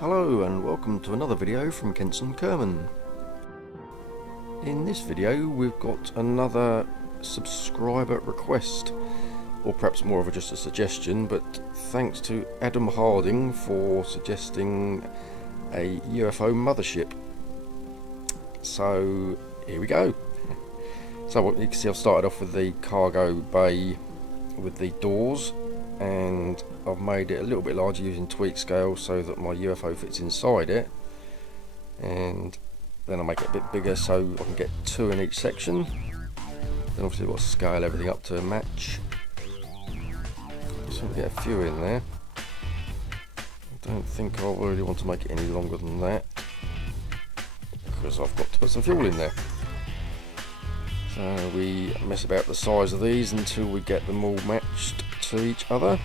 Hello and welcome to another video from Kenson Kerman. In this video we've got another subscriber request, or perhaps more of just a suggestion, but thanks to Adam Harding for suggesting a UFO Mothership. So here we go. So what you can see, I've started off with the cargo bay with the doors, and I've made it a little bit larger using Tweakscale so that my UFO fits inside it, and then I'll make it a bit bigger so I can get two in each section. Then obviously I've got to scale everything up to match, so we'll get a few in there. I don't think I really want to make it any longer than that because I've got to put some fuel in there. So we mess about the size of these until we get them all matched to each other,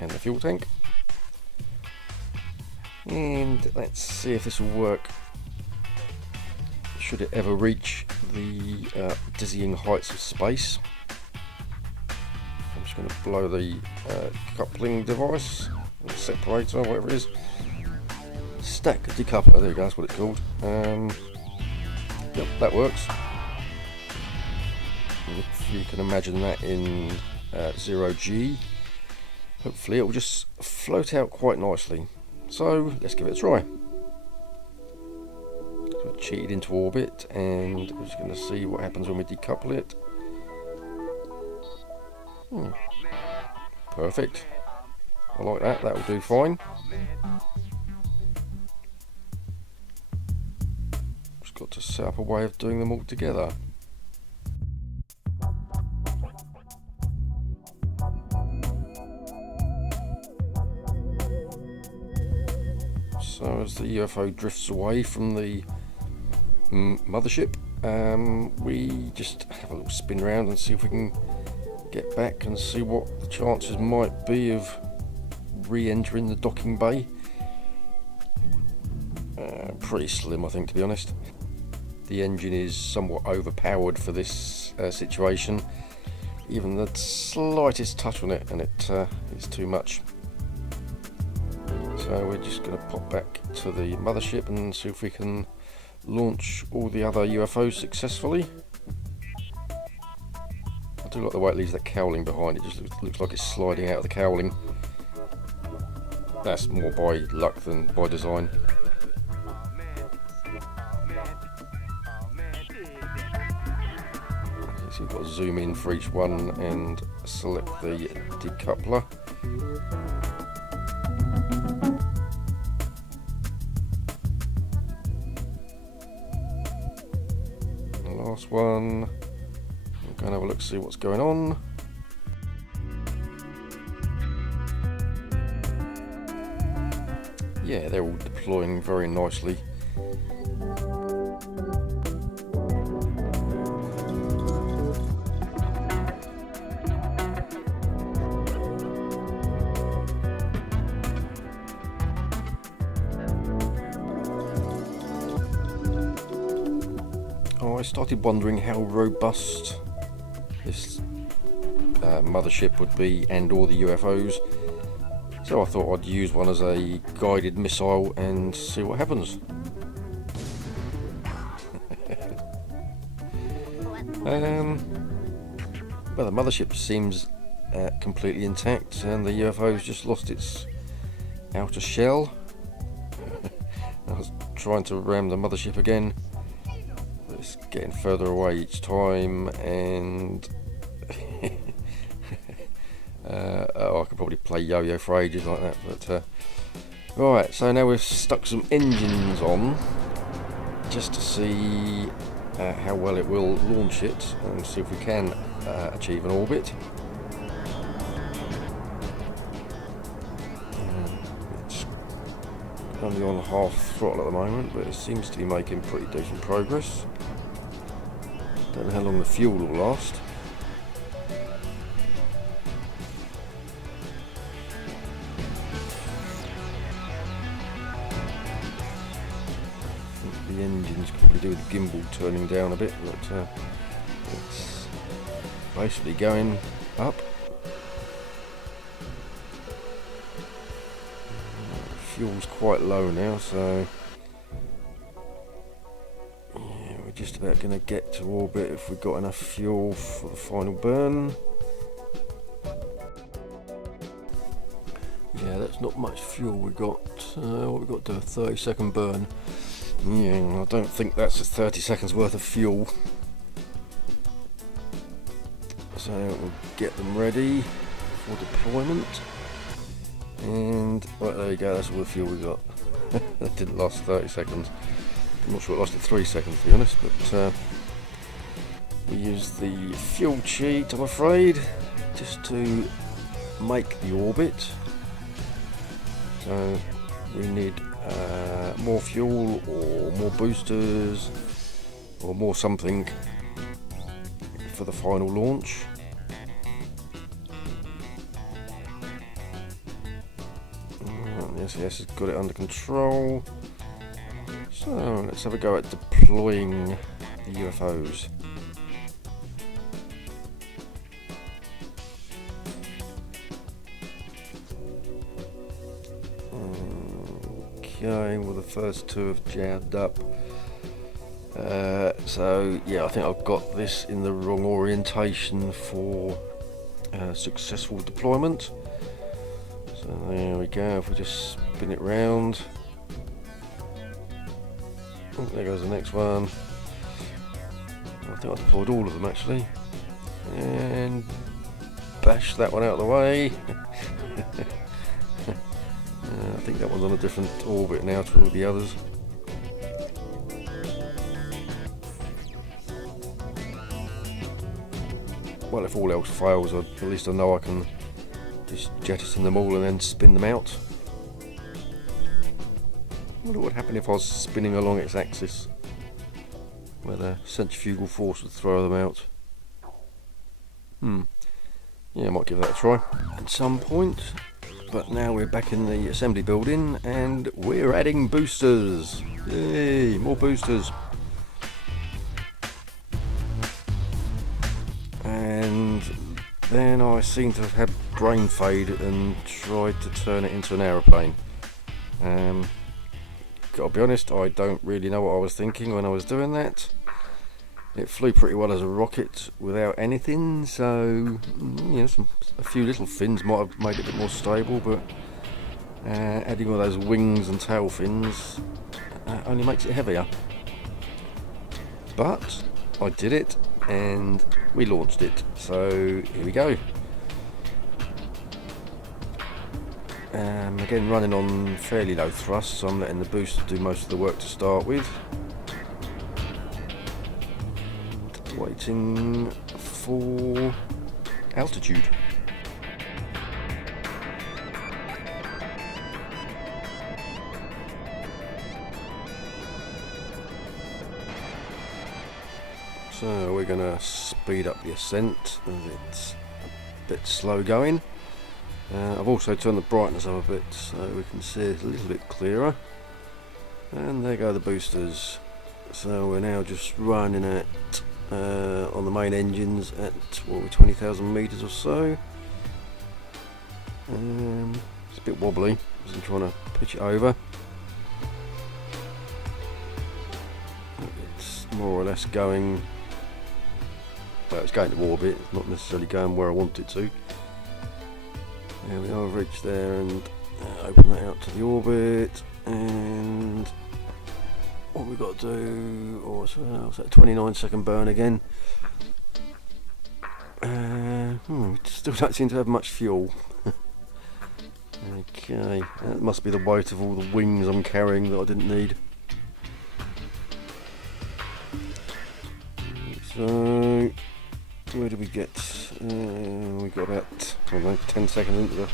and the fuel tank. And let's see if this will work, should it ever reach the dizzying heights of space. I'm just going to blow the coupling device, or separator, whatever it is. Stack decoupler, there we go, that's what it's called. Yep, that works. If you can imagine that in 0G, hopefully it will just float out quite nicely. So let's give it a try. So I cheated into orbit, and we're just going to see what happens when we decouple it. Perfect. I like that. That will do fine. Just got to set up a way of doing them all together. So as the UFO drifts away from the mothership, we just have a little spin around and see if we can get back and see what the chances might be of re-entering the docking bay. Pretty slim, I think, to be honest. The engine is somewhat overpowered for this situation. Even the slightest touch on it and it's too much. So we're just going to pop back to the mothership and see if we can launch all the other UFOs successfully. I do like the way it leaves that cowling behind. It just looks like it's sliding out of the cowling. That's more by luck than by design. So you've got to zoom in for each one and select the decoupler. Last one. I'm going to have a look, see what's going on. Yeah, they're all deploying very nicely. I started wondering how robust this mothership would be, and all the UFOs, so I thought I'd use one as a guided missile and see what happens. Well, the mothership seems completely intact, and the UFO's just lost its outer shell. I was trying to ram the mothership again. It's getting further away each time, and I could probably play yo-yo for ages like that, but right, so now we've stuck some engines on just to see how well it will launch it, and see if we can achieve an orbit. It's only on half throttle at the moment, but it seems to be making pretty decent progress. Don't know how long the fuel will last. I think the engines could probably do with the gimbal turning down a bit, but it's basically going up. fuel's quite low now, so yeah, we're just about going to get to orbit if we've got enough fuel for the final burn. Yeah, that's not much fuel we got. What we got to a 30-second burn. Yeah, I don't think that's a 30 seconds worth of fuel. So we'll get them ready for deployment. And right, there you go, that's all the fuel we got. That didn't last 30 seconds. I'm not sure it lasted 3 seconds to be honest, but we used the fuel cheat, I'm afraid, just to make the orbit. So we need more fuel or more boosters or more something for the final launch. Yes, has got it under control. So let's have a go at deploying the UFOs. Okay, well the first two have jabbed up. So yeah, I think I've got this in the wrong orientation for successful deployment. So there we go, if we just spin it round. Oh, there goes the next one. I think I deployed all of them actually. And bash that one out of the way. I think that one's on a different orbit now to all the others. Well, if all else fails, at least I know I can just jettison them all and then spin them out. I wonder what would happen if I was spinning along its axis, where the centrifugal force would throw them out. Yeah, I might give that a try at some point. But now we're back in the assembly building and we're adding boosters. Yay, more boosters. And then I seem to have had brain fade and tried to turn it into an aeroplane. Gotta be honest, I don't really know what I was thinking when I was doing that. It flew pretty well as a rocket without anything, so you know, a few little fins might have made it a bit more stable, but adding all those wings and tail fins only makes it heavier. But I did it and we launched it, so here we go. Again, running on fairly low thrust, so I'm letting the booster do most of the work to start with. Waiting for altitude. So we're going to speed up the ascent as it's a bit slow going. I've also turned the brightness up a bit so we can see it a little bit clearer. And there go the boosters. So we're now just running at on the main engines at 20,000 meters or so. It's a bit wobbly as I'm trying to pitch it over. It's more or less going, well, it's going to orbit, it's not necessarily going where I want it to. There we are, I've reached there and open that out to the orbit, and what we've got to do, or what's that, 29-second burn again. We still don't seem to have much fuel. Okay, that must be the weight of all the wings I'm carrying that I didn't need. So, where do we get? We got about, I don't know, 10 seconds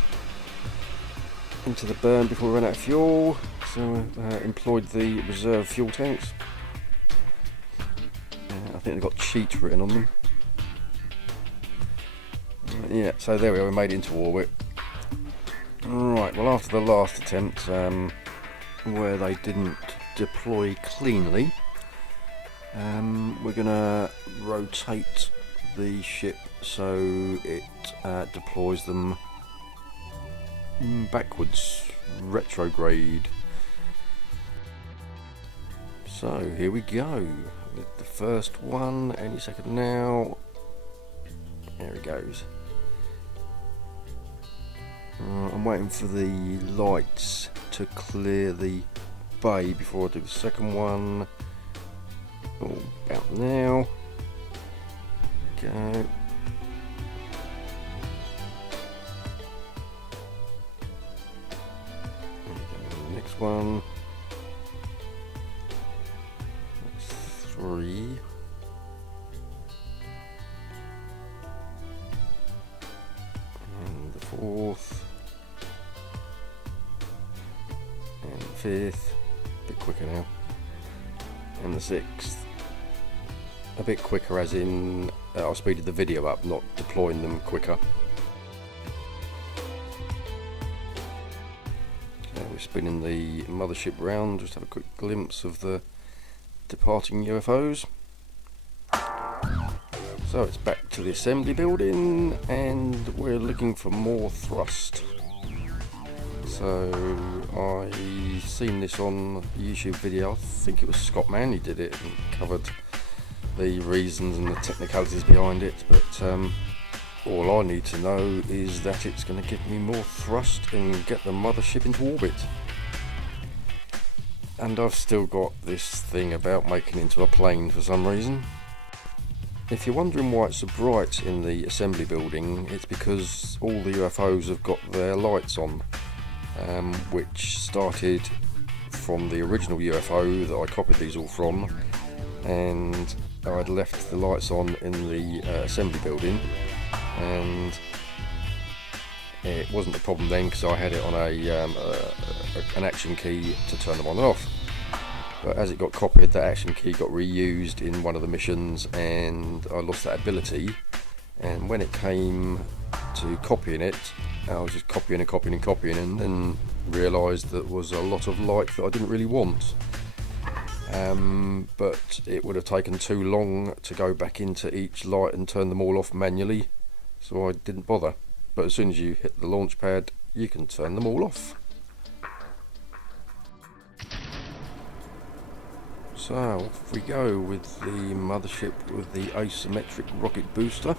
into the burn before we ran out of fuel. So employed the reserve fuel tanks. I think they've got cheats written on them. Yeah, so there we are, we made it into orbit. Right, well after the last attempt, where they didn't deploy cleanly, we're going to rotate the ship so it deploys them backwards retrograde. So here we go with the first one, any second now. There he goes. I'm waiting for the lights to clear the bay before I do the second one. Oh, about now. Go. Next one. That's 3. And the 4th. And the 5th. A bit quicker now. And the 6th. A bit quicker as in I speeded the video up, not deploying them quicker. We're spinning the mothership round, just have a quick glimpse of the departing UFOs. So it's back to the assembly building and we're looking for more thrust. So I seen this on a YouTube video, I think it was Scott Manley did it and covered the reasons and the technicalities behind it, but all I need to know is that it's going to give me more thrust and get the mothership into orbit. And I've still got this thing about making it into a plane for some reason. If you're wondering why it's so bright in the assembly building, it's because all the UFOs have got their lights on, which started from the original UFO that I copied these all from, and I'd left the lights on in the assembly building, and it wasn't a problem then because I had it on an action key to turn them on and off. But as it got copied, that action key got reused in one of the missions and I lost that ability, and when it came to copying it, I was just copying and then realised that there was a lot of light that I didn't really want. But it would have taken too long to go back into each light and turn them all off manually, so I didn't bother. But as soon as you hit the launch pad, you can turn them all off. So off we go with the mothership with the asymmetric rocket booster,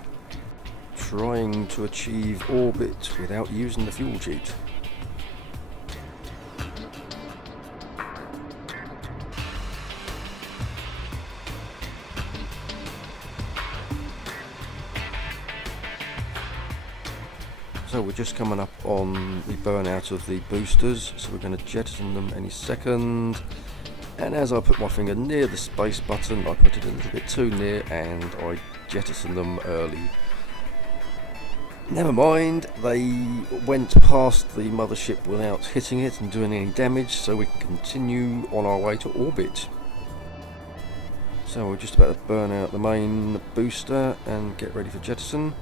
trying to achieve orbit without using the fuel cheat. So we're just coming up on the burnout of the boosters, so we're going to jettison them any second. And as I put my finger near the space button, I put it a little bit too near and I jettison them early. Never mind, they went past the mothership without hitting it and doing any damage, so we can continue on our way to orbit. So we're just about to burn out the main booster and get ready for jettison.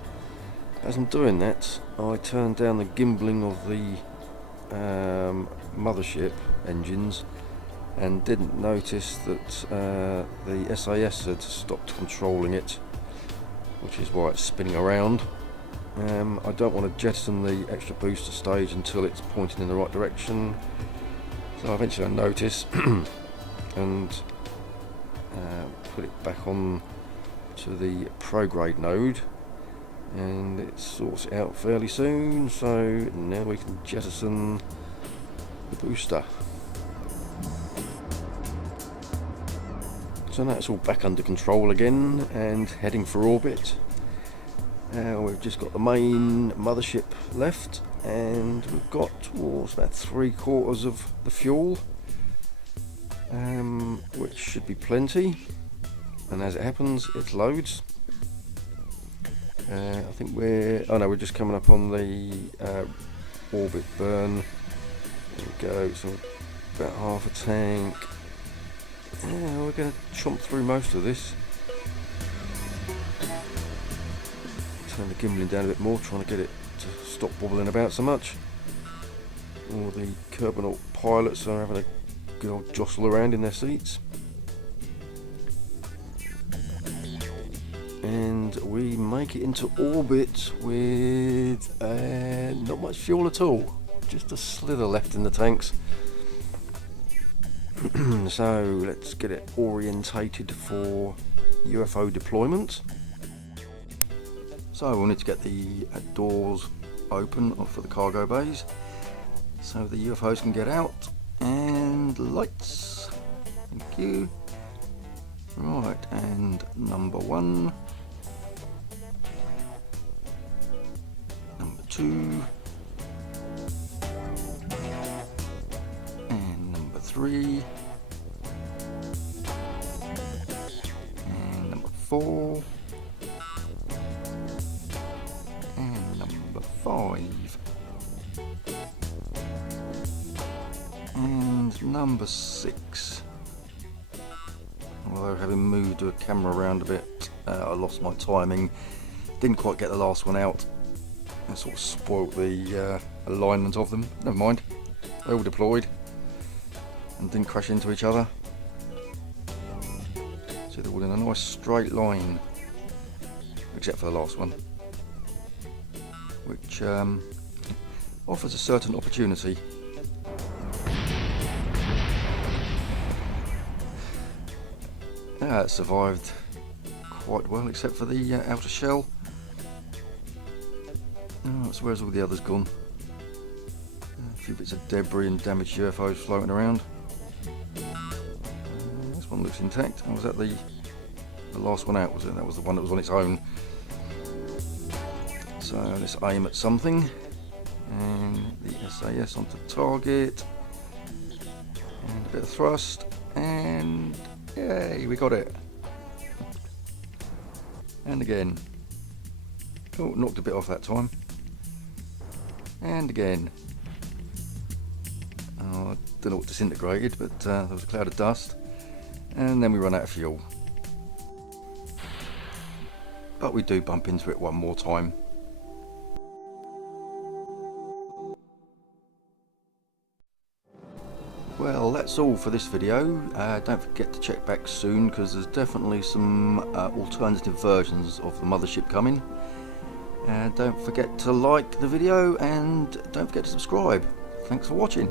As I'm doing that, I turned down the gimbling of the mothership engines and didn't notice that the SAS had stopped controlling it, which is why it's spinning around. I don't want to jettison the extra booster stage until it's pointing in the right direction, so eventually I notice and put it back on to the prograde node, and it sorts it out fairly soon, so now we can jettison the booster. So now it's all back under control again and heading for orbit. We've just got the main mothership left, and we've got about 3/4 of the fuel, which should be plenty, and as it happens it loads. I think we're just coming up on the orbit burn. There we go, so about half a tank. Yeah, we're going to chomp through most of this. Turn the gimbling down a bit more, trying to get it to stop wobbling about so much. All the Kerbinaut pilots are having a good old jostle around in their seats. And we make it into orbit with not much fuel at all. just a slither left in the tanks. So let's get it orientated for UFO deployment. So we'll need to get the doors open for the cargo bays so the UFOs can get out. And lights, thank you. Right, and number 1, number 2, and number 3, and number 4, and number 5, and number 6. Although having moved the camera around a bit, I lost my timing, didn't quite get the last one out. I sort of spoilt the alignment of them. Never mind, they all deployed and didn't crash into each other. So they're all in a nice straight line, except for the last one, which offers a certain opportunity. It survived quite well, except for the outer shell. Oh, so where's all the others gone? A few bits of debris and damaged UFOs floating around. This one looks intact. Oh, was that the last one out, was it? That was the one that was on its own. So let's aim at something. And the SAS onto target. And a bit of thrust. And yay, we got it. And again. Oh, knocked a bit off that time. And again. Oh, I don't know what disintegrated, but there was a cloud of dust. And then we run out of fuel. But we do bump into it one more time. Well, that's all for this video. Don't forget to check back soon, because there's definitely some alternative versions of the Mothership coming. Don't forget to like the video and don't forget to subscribe. Thanks for watching.